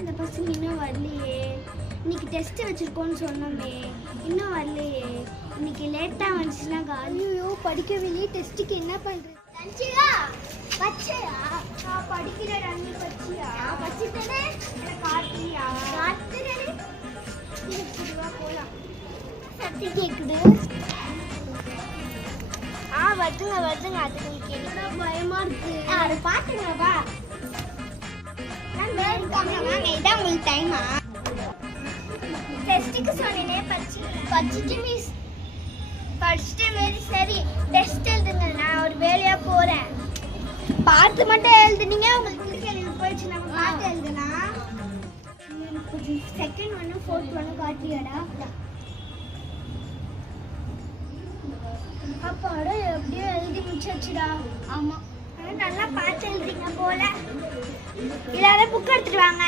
அந்த பசங்க இன்னும் வரலையே. இன்னைக்கு டெஸ்ட் வச்சிருக்கோன்னு சொன்னோமே, இன்னும் வரலையே. இன்னைக்கு லேட்டா வந்துச்சுன்னா ஐயோ படிக்கவில்லையே. டெஸ்ட்டுக்கு என்ன பண்றது? தஞ்சியா பச்சையா? நான் படிக்கல. நீ பச்சியா? பச்சிட்டே எனக்கு காட்டுறியா? காட்டுறே. இதுவா போலாம். சத்தி கேக்குது. வருதுங்க வருதுங்க. அதுக்கு கேட்க பயமா இருக்கு. அதை பாத்துங்க வா. இதான் உங்களுக்கு டைமா? டெஸ்ட்டுக்கு சொன்னேனே படிச்சுட்டு மிஸ். படிச்சுட்டு மாரி சரி டெஸ்ட் எழுதுங்க. நான் ஒரு வேலையா போறேன். பார்த்து மட்டும் எழுதுனீங்க உங்களுக்கு எழுதி போயிடுச்சு. நம்ம பார்த்து எழுதலாம். செகண்ட் ஒன்று ஃபோர்த் ஒன்று காட்டியாடா? அப்பாடா எப்படியோ எழுதி முடிச்சாச்சுடா. ஆமா நல்லா பார்த்து எழுதிங்க போல. இல்லாத புக் எடுத்துட்டு வாங்க.